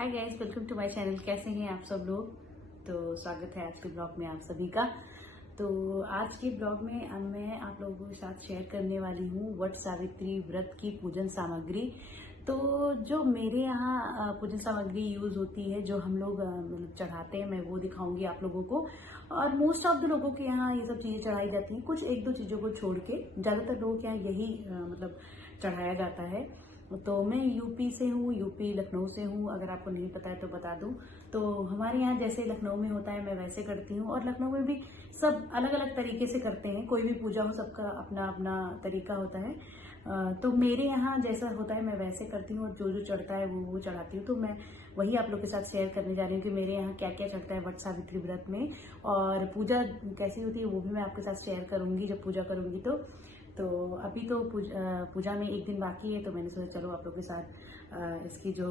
Hi guys, welcome to my channel. कैसे हैं आप सब लोग? तो स्वागत है आज के ब्लॉग में आप सभी का। तो आज के ब्लॉग में अब मैं आप लोगों के साथ शेयर करने वाली हूँ वट सावित्री व्रत की पूजन सामग्री। तो जो मेरे यहाँ पूजन सामग्री यूज होती है, जो हम लोग मतलब चढ़ाते हैं, मैं वो दिखाऊंगी आप लोगों को। और मोस्ट ऑफ द लोगों के यहाँ ये सब चीजें चढ़ाई जाती हैं, कुछ एक दो चीजों को छोड़ के ज्यादातर लोगों के यहाँ यही मतलब चढ़ाया जाता है। तो मैं यूपी से हूँ, यूपी लखनऊ से हूँ। अगर आपको नहीं पता है तो बता दूं। तो हमारे यहाँ जैसे लखनऊ में होता है मैं वैसे करती हूँ, और लखनऊ में भी सब अलग अलग तरीके से करते हैं। कोई भी पूजा हो, सबका अपना अपना तरीका होता है। तो मेरे यहाँ जैसा होता है मैं वैसे करती हूँ, और जो जो चढ़ता है वो चढ़ाती हूँ। तो मैं वही आप लोग के साथ शेयर करने जा रही हूँ कि मेरे यहाँ क्या क्या चढ़ता है वट सावित्री व्रत में, और पूजा कैसी होती है वो भी मैं आपके साथ शेयर करूंगी जब पूजा करूंगी। तो अभी तो पूजा में एक दिन बाकी है, तो मैंने सोचा चलो आप लोग के साथ इसकी जो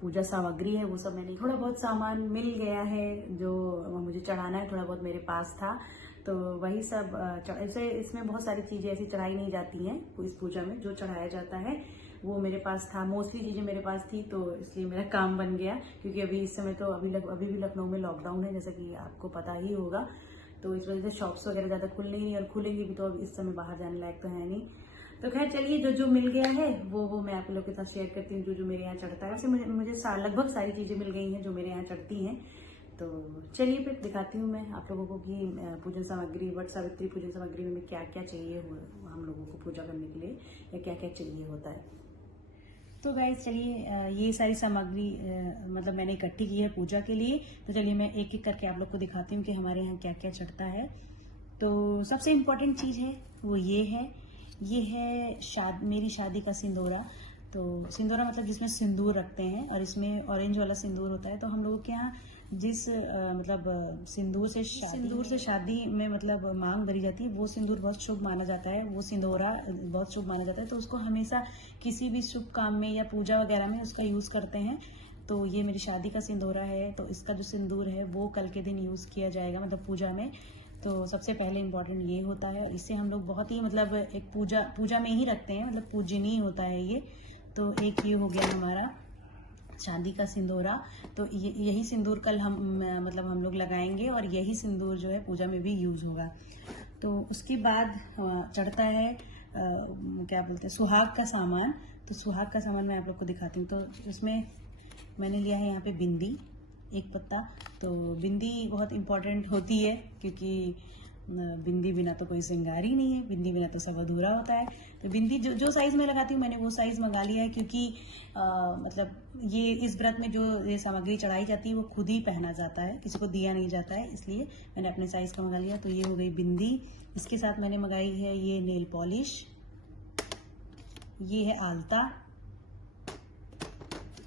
पूजा सामग्री है वो सब, मैंने थोड़ा बहुत सामान मिल गया है जो मुझे चढ़ाना है, थोड़ा बहुत मेरे पास था। तो वही सब ऐसे इसमें बहुत सारी चीजें ऐसी चढ़ाई नहीं जाती हैं इस पूजा में। जो चढ़ाया जाता है वो मेरे पास था, मोस्टली चीजें मेरे पास थी, तो इसलिए मेरा काम बन गया। क्योंकि अभी इस समय तो अभी भी लखनऊ में लॉकडाउन है, जैसा कि आपको पता ही होगा। तो इस वजह से शॉप्स वगैरह ज्यादा खुल नहीं है, और खुलेंगी भी तो अब इस समय बाहर जाने लायक तो है नहीं। तो खैर चलिए, जो जो मिल गया है वो मैं आप लोग के साथ शेयर करती हूँ, जो जो मेरे यहाँ चढ़ता है। वैसे मुझे लगभग सारी चीजें मिल गई हैं जो मेरे यहाँ चढ़ती हैं। तो चलिए फिर दिखाती हूँ मैं आप लोगों को कि पूजन सामग्री, वट सावित्री पूजन सामग्री में क्या क्या चाहिए हम लोगों को पूजा करने के लिए, या क्या क्या चाहिए होता है। तो गाइस चलिए, ये सारी सामग्री मतलब मैंने इकट्ठी की है पूजा के लिए। तो चलिए मैं एक एक करके आप लोग को दिखाती हूँ कि हमारे यहाँ क्या क्या चढ़ता है। तो सबसे इम्पोर्टेंट चीज है वो ये है मेरी शादी का सिंदूरा। तो सिंदूरा मतलब जिसमें सिंदूर रखते हैं, और इसमें ऑरेंज वाला सिंदूर होता है। तो हम लोगों के यहाँ जिस मतलब सिंदूर से शादी में मतलब मांग भरी जाती है, वो सिंदूर बहुत शुभ माना जाता है, वो सिंदूरा बहुत शुभ माना जाता है। तो उसको हमेशा किसी भी शुभ काम में या पूजा वगैरह में उसका यूज करते हैं। तो ये मेरी शादी का सिंदूरा है। तो इसका जो सिंदूर है वो कल के दिन यूज किया जाएगा, मतलब पूजा में। तो सबसे पहले इम्पोर्टेंट ये होता है। इससे हम लोग बहुत ही मतलब एक पूजा में ही रखते हैं, मतलब पूजनीय होता है ये। तो एक ये हो गया हमारा चांदी का सिंदूरा। तो यही सिंदूर कल मतलब हम लोग लगाएंगे, और यही सिंदूर जो है पूजा में भी यूज होगा। तो उसके बाद चढ़ता है क्या बोलते हैं, सुहाग का सामान। तो सुहाग का सामान मैं आप लोग को दिखाती हूँ। तो उसमें मैंने लिया है यहाँ पे बिंदी, एक पत्ता। तो बिंदी बहुत इम्पोर्टेंट होती है, क्योंकि बिंदी बिना तो कोई श्रृंगार ही नहीं है, बिंदी बिना तो सब अधूरा होता है। तो बिंदी जो साइज में लगाती हूँ मैंने वो साइज मंगा लिया है, क्योंकि मतलब ये इस व्रत में जो ये सामग्री चढ़ाई जाती है वो खुद ही पहना जाता है, किसी को दिया नहीं जाता है, इसलिए मैंने अपने साइज का मंगा लिया। तो ये हो गई बिंदी। इसके साथ मैंने मंगाई है ये नेल पॉलिश, ये है आलता,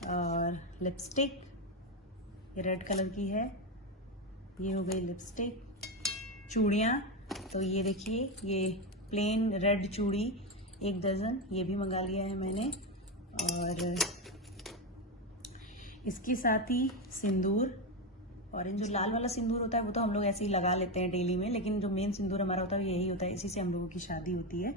और लिपस्टिक, ये रेड कलर की है। ये हो गई लिपस्टिक। चूड़ियाँ, तो ये देखिए, ये प्लेन रेड चूड़ी 1 दर्जन, ये भी मंगा लिया है मैंने। और इसके साथ ही सिंदूर, ऑरेंज जो लाल वाला सिंदूर होता है वो तो हम लोग ऐसे ही लगा लेते हैं डेली में, लेकिन जो मेन सिंदूर हमारा होता है यही होता है, इसी से हम लोगों की शादी होती है।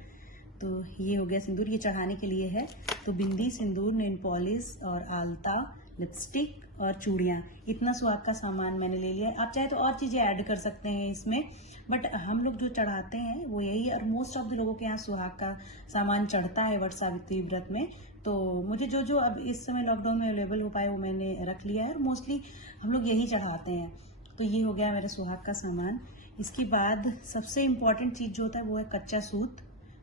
तो ये हो गया सिंदूर, ये चढ़ाने के लिए है। तो बिंदी, सिंदूर, नेल पॉलिश और आलता, लिपस्टिक और चूड़ियाँ, इतना सुहाग का सामान मैंने ले लिया है। आप चाहे तो और चीजें ऐड कर सकते हैं इसमें, बट हम लोग जो चढ़ाते हैं वो यही है। और मोस्ट ऑफ द लोगों के यहाँ सुहाग का सामान चढ़ता है वट सावित्री व्रत में। तो मुझे जो जो अब इस समय लॉकडाउन में अवेलेबल हो पाए वो मैंने रख लिया है, और मोस्टली हम लोग यही चढ़ाते हैं। तो ये हो गया मेरा सुहाग का सामान। इसके बाद सबसे इम्पोर्टेंट चीज जो होता है वो है कच्चा सूत।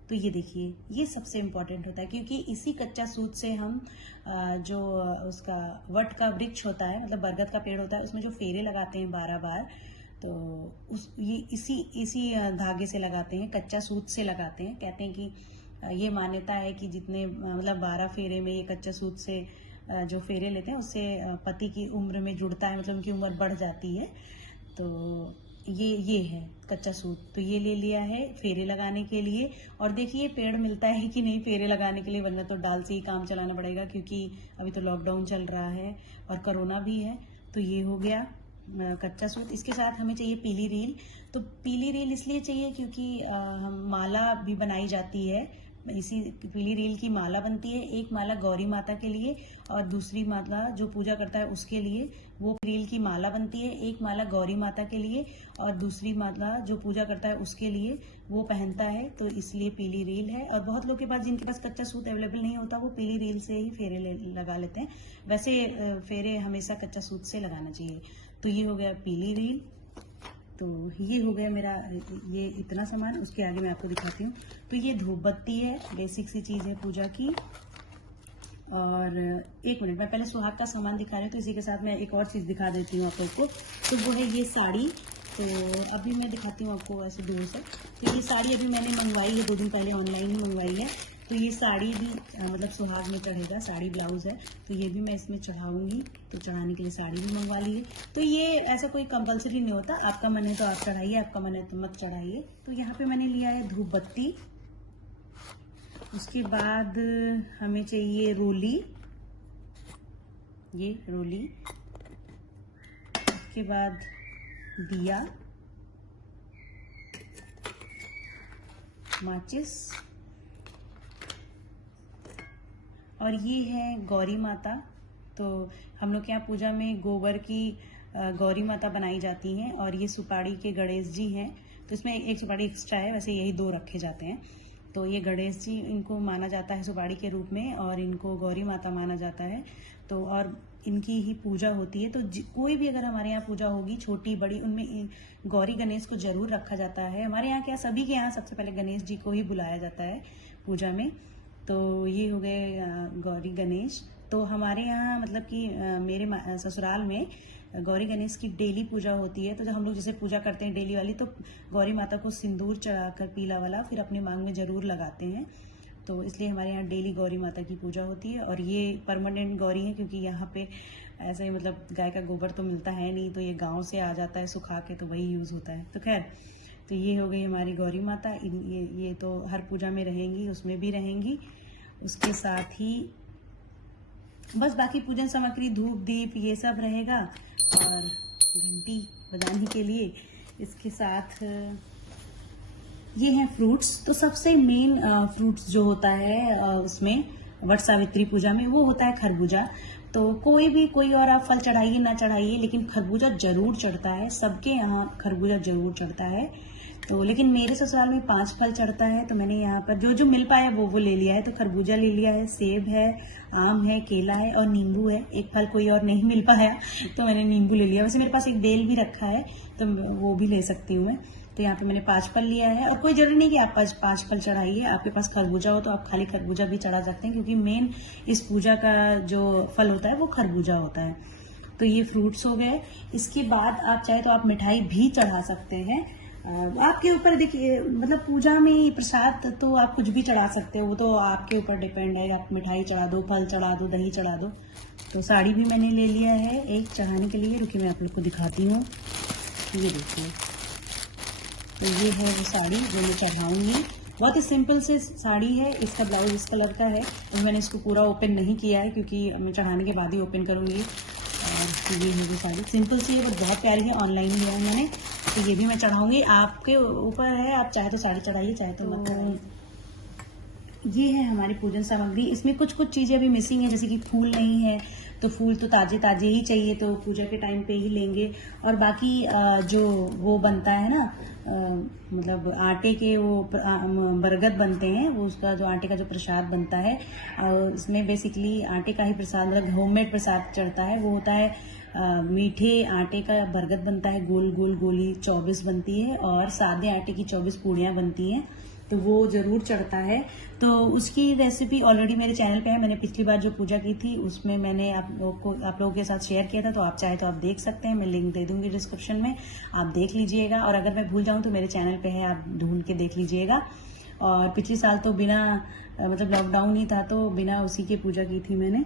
तो ये देखिए, ये सबसे इम्पोर्टेंट होता है, क्योंकि इसी कच्चा सूत से हम जो उसका वट का वृक्ष होता है, मतलब बरगद का पेड़ होता है, उसमें जो फेरे लगाते हैं 12 बार, तो ये इसी धागे से लगाते हैं, कच्चा सूत से लगाते हैं। कहते हैं कि ये मान्यता है कि जितने मतलब 12 फेरे में ये कच्चा सूत से जो फेरे लेते हैं उससे पति की उम्र में जुड़ता है, मतलब उनकी उम्र बढ़ जाती है। तो ये है कच्चा सूत। तो ये ले लिया है फेरे लगाने के लिए। और देखिए पेड़ मिलता है कि नहीं फेरे लगाने के लिए, वरना तो डाल से ही काम चलाना पड़ेगा, क्योंकि अभी तो लॉकडाउन चल रहा है और कोरोना भी है। तो ये हो गया कच्चा सूत। इसके साथ हमें चाहिए पीली रील। तो पीली रील इसलिए चाहिए क्योंकि हम माला भी बनाई जाती है इसी पीली रील की माला बनती है, एक माला गौरी माता के लिए और दूसरी माला जो पूजा करता है उसके लिए। वो रील की माला बनती है, एक माला गौरी माता के लिए और दूसरी माला जो पूजा करता है उसके लिए वो पहनता है, तो इसलिए पीली रील है। और बहुत लोग के पास, जिनके पास कच्चा सूत अवेलेबल नहीं होता, वो पीली रील से ही फेरे लगा लेते हैं। वैसे फेरे हमेशा कच्चा सूत से लगाना चाहिए। तो ये हो गया पीली रील। तो ये हो गया मेरा ये इतना सामान। उसके आगे मैं आपको दिखाती हूँ। तो ये धूप बत्ती है, बेसिक सी चीज़ है पूजा की। और एक मिनट, मैं पहले सुहाग का सामान दिखा रही हूँ, तो इसी के साथ मैं एक और चीज़ दिखा देती हूँ आप लोग को। तो वो है ये साड़ी। तो अभी मैं दिखाती हूँ आपको ऐसे दूर से। तो ये साड़ी अभी मैंने मंगवाई है, 2 दिन पहले ऑनलाइन ही मंगवाई है। तो ये साड़ी भी मतलब सुहाग में चढ़ेगा, साड़ी ब्लाउज है, तो ये भी मैं इसमें चढ़ाऊंगी। तो चढ़ाने के लिए साड़ी भी मंगवा ली है। तो ये ऐसा कोई कंपलसरी नहीं होता, आपका मन है तो आप चढ़ाइए, आपका मन है तो मत चढ़ाइए। तो यहाँ पे मैंने लिया है धूप बत्ती। उसके बाद हमें चाहिए रोली, ये रोली। उसके बाद दिया, माचिस, और ये है गौरी माता। तो हम लोग के यहाँ पूजा में गोबर की गौरी माता बनाई जाती हैं। और ये सुपाड़ी के गणेश जी हैं। तो इसमें एक सुपाड़ी एक्स्ट्रा है, वैसे यही 2 रखे जाते हैं। तो ये गणेश जी, इनको माना जाता है सुपाड़ी के रूप में, और इनको गौरी माता माना जाता है। तो और इनकी ही पूजा होती है। तो कोई भी अगर हमारे यहाँ पूजा होगी, छोटी बड़ी, उनमें गौरी गणेश को जरूर रखा जाता है। हमारे यहाँ क्या, सभी के यहाँ सबसे पहले गणेश जी को ही बुलाया जाता है पूजा में। तो ये हो गए गौरी गणेश। तो हमारे यहाँ मतलब कि मेरे ससुराल में गौरी गणेश की डेली पूजा होती है। तो जब हम लोग जैसे पूजा करते हैं डेली वाली, तो गौरी माता को सिंदूर चढ़ाकर पीला वाला फिर अपने मांग में जरूर लगाते हैं। तो इसलिए हमारे यहाँ डेली गौरी माता की पूजा होती है। और ये परमानेंट गौरी है, क्योंकि यहाँ पे ऐसे ही मतलब गाय का गोबर तो मिलता है नहीं, तो ये गाँव से आ जाता है सुखा के, तो वही यूज होता है। तो खैर, तो ये हो गई हमारी गौरी माता। ये तो हर पूजा में रहेंगी, उसमें भी रहेंगी। उसके साथ ही बस बाकी पूजन सामग्री, धूप दीप, ये सब रहेगा। और घंटी बजाने के लिए इसके साथ ये हैं फ्रूट्स। तो सबसे मेन फ्रूट्स जो होता है उसमें वट सावित्री पूजा में, वो होता है खरबूजा। तो कोई और आप फल चढ़ाइए ना चढ़ाइए, लेकिन खरबूजा जरूर चढ़ता है। सबके यहाँ खरबूजा जरूर चढ़ता है। तो लेकिन मेरे ससुराल में 5 फल चढ़ता है। तो मैंने यहाँ पर जो जो मिल पाया वो ले लिया है। तो खरबूजा ले लिया है, सेब है, आम है, केला है और नींबू है। एक फल कोई और नहीं मिल पाया तो मैंने नींबू ले लिया। वैसे मेरे पास एक बेल भी रखा है, तो वो भी ले सकती हूँ मैं। तो यहाँ पे मैंने 5 फल लिया है। और कोई जरूरी नहीं कि आप 5 फल चढ़ाइए। आपके पास खरबूजा हो तो आप खाली खरबूजा भी चढ़ा सकते हैं, क्योंकि मेन इस पूजा का जो फल होता है वो खरबूजा होता है। तो ये फ्रूट्स हो गए। इसके बाद आप चाहे तो आप मिठाई भी चढ़ा सकते हैं, आपके ऊपर। देखिए मतलब पूजा में प्रसाद तो आप कुछ भी चढ़ा सकते हो, वो तो आपके ऊपर डिपेंड है। आप मिठाई चढ़ा दो, फल चढ़ा दो, दही चढ़ा दो। तो साड़ी भी मैंने ले लिया है एक चढ़ाने के लिए। रुकिए मैं आप लोग को दिखाती हूँ। ये देखिए, तो ये है वो साड़ी जो मैं चढ़ाऊंगी। बहुत ही सिंपल से साड़ी है। इसका ब्लाउज इस कलर का है, और मैंने इसको पूरा ओपन नहीं किया है, क्योंकि मैं चढ़ाने के बाद ही ओपन करूंगी। और ये है साड़ी, सिंपल सी है, बट बहुत प्यारी है। ऑनलाइन लिया है मैंने। तो ये भी मैं चढ़ाऊंगी, आपके ऊपर है, आप चाहे तो साड़ी चढ़ाइए, चाहे तो मत चढ़ाइए। ये है हमारी पूजन सामग्री। इसमें कुछ चीजें अभी मिसिंग है, जैसे कि फूल नहीं है। तो फूल तो ताजे ताजे ही चाहिए, तो पूजा के टाइम पे ही लेंगे। और बाकी जो वो बनता है ना, मतलब आटे के वो बरगद बनते हैं, वो उसका जो आटे का जो प्रसाद बनता है, और इसमें बेसिकली आटे का ही प्रसाद, मतलब होममेड प्रसाद चढ़ता है। वो होता है मीठे आटे का बरगद बनता है, गोल गोल गोली 24 बनती है, और सादे आटे की 24 पूड़ियाँ बनती हैं। तो वो जरूर चढ़ता है। तो उसकी रेसिपी ऑलरेडी मेरे चैनल पे है। मैंने पिछली बार जो पूजा की थी उसमें मैंने आप लोगों के साथ शेयर किया था। तो आप चाहे तो आप देख सकते हैं, मैं लिंक दे दूंगी डिस्क्रिप्शन में, आप देख लीजिएगा। और अगर मैं भूल जाऊं तो मेरे चैनल पे है, आप ढूंढ के देख लीजिएगा। और पिछले साल तो बिना मतलब लॉकडाउन ही था, तो बिना उसी की पूजा की थी मैंने।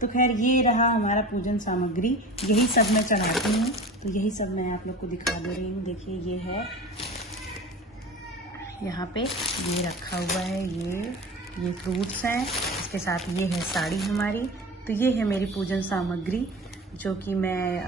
तो खैर, ये रहा हमारा पूजन सामग्री। यही सब मैं चढ़ाती हूँ। तो यही सब मैं आप लोग को दिखा दे रही हूँ। देखिए, ये है यहाँ पे, ये रखा हुआ है, ये फ्रूट्स हैं। इसके साथ ये है साड़ी हमारी। तो ये है मेरी पूजन सामग्री, जो कि मैं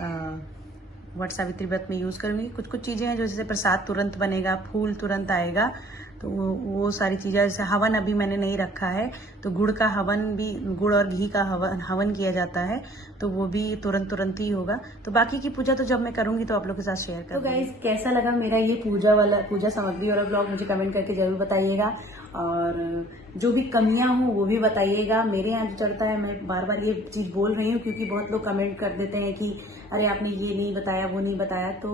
वट सावित्री व्रत में यूज़ करूँगी। कुछ चीज़ें हैं जो जैसे प्रसाद तुरंत बनेगा, फूल तुरंत आएगा, तो वो सारी चीज़ें, जैसे हवन अभी मैंने नहीं रखा है, तो गुड़ का हवन भी, गुड़ और घी का हवन किया जाता है, तो वो भी तुरंत ही होगा। तो बाकी की पूजा तो जब मैं करूंगी तो आप लोग के साथ शेयर करूंगी। तो गाइस, कैसा लगा मेरा ये पूजा सामग्री वाला ब्लॉग, मुझे कमेंट करके जरूर बताइएगा। और जो भी कमियां हो वो भी बताइएगा। मेरे यहाँ जो चलता है, मैं बार बार ये चीज बोल रही हूँ क्योंकि बहुत लोग कमेंट कर देते हैं कि अरे आपने ये नहीं बताया, वो नहीं बताया। तो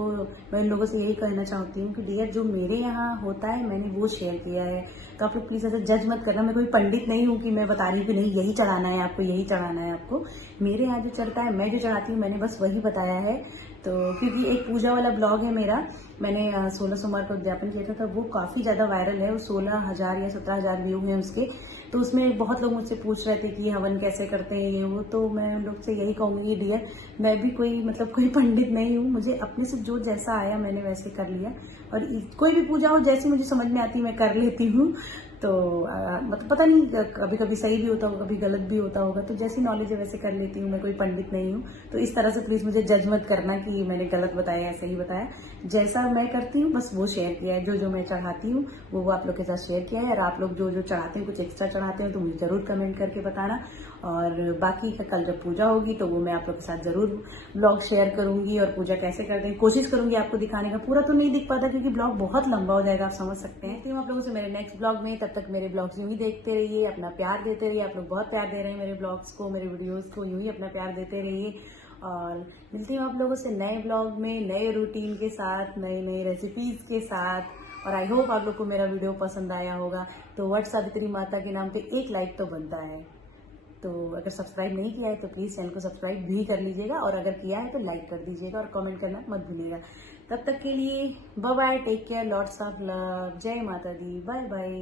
मैं इन लोगों से यही कहना चाहती हूँ कि डियर, जो मेरे यहाँ होता है मैंने वो शेयर किया है। तो आप लोग प्लीज ऐसा जज मत करना। मैं कोई पंडित नहीं हूँ कि मैं बता रही हूँ कि नहीं यही चढ़ाना है आपको, यही चढ़ाना है आपको। मेरे यहाँ जो चलता है, मैं जो चढ़ाती हूँ, मैंने बस वही बताया है। तो क्योंकि एक पूजा वाला ब्लॉग है मेरा, मैंने 16 सोमवार को उद्यापन किया था, वो काफी ज्यादा वायरल है। वो 16,000 या 17,000 व्यू हैं उसके। तो उसमें बहुत लोग मुझसे पूछ रहे थे कि हवन कैसे करते हैं ये वो। तो मैं उन लोग से यही कहूंगी डियर, मैं भी कोई पंडित नहीं हूँ। मुझे अपने से जो जैसा आया मैंने वैसे कर लिया। और कोई भी पूजा हो, जैसी मुझे समझ में आती है मैं कर लेती हूँ। तो मतलब पता नहीं, कभी कभी सही भी होता होगा, कभी गलत भी होता होगा। तो जैसी नॉलेज है वैसे कर लेती हूँ। मैं कोई पंडित नहीं हूँ। तो इस तरह से प्लीज मुझे जज मत करना कि मैंने गलत बताया, ऐसा ही बताया। जैसा मैं करती हूँ बस वो शेयर किया है। जो मैं चढ़ाती हूँ वो आप लोग के साथ शेयर किया है। और आप लोग जो चढ़ाते हैं, कुछ एक्स्ट्रा चढ़ाते हैं, तो मुझे जरूर कमेंट करके बताना। और बाकी कल जब पूजा होगी तो वो मैं आप लोग के साथ जरूर ब्लॉग शेयर करूंगी। और पूजा कैसे करते हैं कोशिश करूंगी आपको दिखाने का। पूरा तो नहीं दिख पाता क्योंकि ब्लॉग बहुत लंबा हो जाएगा, आप समझ सकते हैं। तो आप लोगों से मेरे नेक्स्ट ब्लॉग में, तब तक मेरे ब्लॉग्स यूं ही देखते रहिए, अपना प्यार देते रहिए। आप लोग बहुत प्यार दे रहे हैं मेरे ब्लॉग्स को, मेरे वीडियोस को, यूं ही अपना प्यार देते रहिए। और मिलती हूँ आप लोगों से नए ब्लॉग में, नए रूटीन के साथ, नई रेसिपीज के साथ। और आई होप आप लोग को मेरा वीडियो पसंद आया होगा। तो वट सावित्री माता के नाम पे एक लाइक तो बनता है। तो अगर सब्सक्राइब नहीं किया है तो प्लीज चैनल को सब्सक्राइब भी कर लीजिएगा। और अगर किया है तो लाइक कर दीजिएगा और कमेंट करना मत भूलिएगा। तब तक के लिए bye bye, take care, lots of love, जय माता दी, बाय बाय।